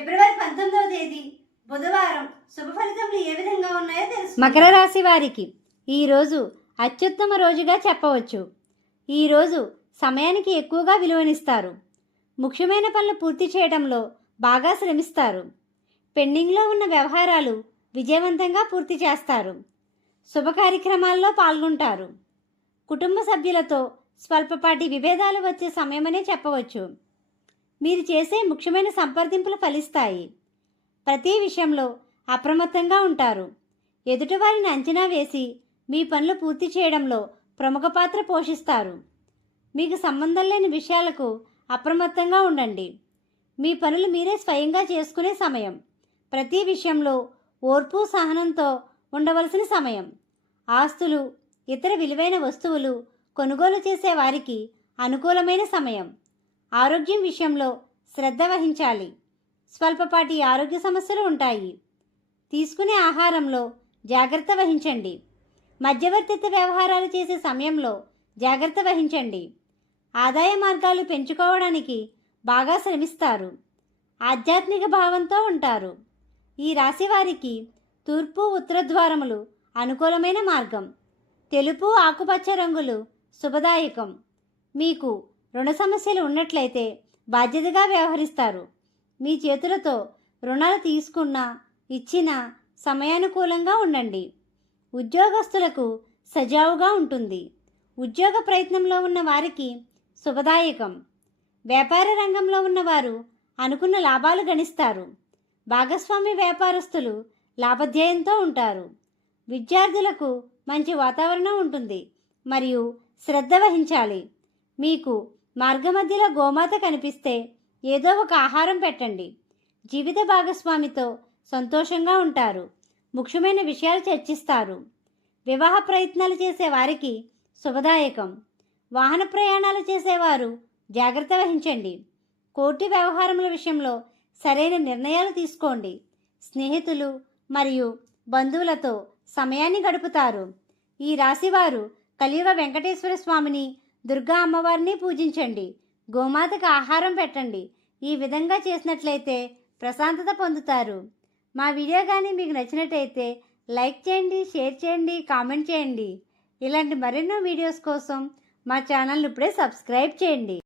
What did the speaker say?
ఫిబ్రవరి పంతొమ్మిదవ తేదీ బుధవారం. శుభ ఫలితములు ఏ విధంగా ఉన్నాయో తెలుసు మకర రాశి వారికి ఈరోజు అత్యుత్తమ రోజుగా చెప్పవచ్చు. ఈరోజు సమయానికి ఎక్కువగా విలువనిస్తారు. ముఖ్యమైన పనులు పూర్తి చేయడంలో బాగా శ్రమిస్తారు. పెండింగ్లో ఉన్న వ్యవహారాలు విజయవంతంగా పూర్తి చేస్తారు. శుభ కార్యక్రమాల్లో పాల్గొంటారు. కుటుంబ సభ్యులతో స్వల్పపాటి విభేదాలు వచ్చే సమయమనే చెప్పవచ్చు. మీరు చేసే ముఖ్యమైన సంప్రదింపులు ఫలిస్తాయి. ప్రతి విషయంలో అప్రమత్తంగా ఉంటారు. ఎదుటివారిని అంచనా వేసి మీ పనులు పూర్తి చేయడంలో ప్రముఖ పాత్ర పోషిస్తారు. మీకు సంబంధం లేని విషయాలకు అప్రమత్తంగా ఉండండి. మీ పనులు మీరే స్వయంగా చేసుకునే సమయం. ప్రతి విషయంలో ఓర్పు సహనంతో ఉండవలసిన సమయం. ఆస్తులు ఇతర విలువైన వస్తువులు కొనుగోలు చేసే వారికి అనుకూలమైన సమయం. ఆరోగ్యం విషయంలో శ్రద్ధ వహించాలి. స్వల్పపాటి ఆరోగ్య సమస్యలు ఉంటాయి. తీసుకునే ఆహారంలో జాగ్రత్త వహించండి. మధ్యవర్తిత్వ వ్యవహారాలు చేసే సమయంలో జాగ్రత్త వహించండి. ఆదాయ మార్గాలు పెంచుకోవడానికి బాగా శ్రమిస్తారు. ఆధ్యాత్మిక భావంతో ఉంటారు. ఈ రాశి వారికి తూర్పు ఉత్తర ద్వారములు అనుకూలమైన మార్గం. తెలుపు ఆకుపచ్చ రంగులు శుభదాయకం. మీకు రుణ సమస్యలు ఉన్నట్లయితే బాధ్యతగా వ్యవహరిస్తారు. మీ చేతులతో రుణాలు తీసుకున్న ఇచ్చిన సమయానుకూలంగా ఉండండి. ఉద్యోగస్తులకు సజావుగా ఉంటుంది. ఉద్యోగ ప్రయత్నంలో ఉన్న వారికి శుభదాయకం. వ్యాపార రంగంలో ఉన్నవారు అనుకున్న లాభాలు గణిస్తారు. భాగస్వామి వ్యాపారస్తులు లాభధ్యేయంతో ఉంటారు. విద్యార్థులకు మంచి వాతావరణం ఉంటుంది. మరియు శ్రద్ధ వహించాలి. మీకు మార్గమధ్యలో గోమాత కనిపిస్తే ఏదో ఒక ఆహారం పెట్టండి. జీవిత భాగస్వామితో సంతోషంగా ఉంటారు. ముఖ్యమైన విషయాలు చర్చిస్తారు. వివాహ ప్రయత్నాలు చేసే వారికి శుభదాయకం. వాహన ప్రయాణాలు చేసేవారు జాగ్రత్త వహించండి. కోర్టు వ్యవహారముల విషయంలో సరైన నిర్ణయాలు తీసుకోండి. స్నేహితులు మరియు బంధువులతో సమయాన్ని గడుపుతారు. ఈ రాశివారు కలియుగ వెంకటేశ్వర స్వామిని దుర్గా అమ్మవారిని పూజించండి. గోమాతకు ఆహారం పెట్టండి. ఈ విధంగా చేసినట్లయితే ప్రశాంతత పొందుతారు. మా వీడియో కానీ మీకు నచ్చినట్టయితే లైక్ చేయండి షేర్ చేయండి కామెంట్ చేయండి. ఇలాంటి మరెన్నో వీడియోస్ కోసం మా ఛానల్ ఇప్పుడే సబ్స్క్రైబ్ చేయండి.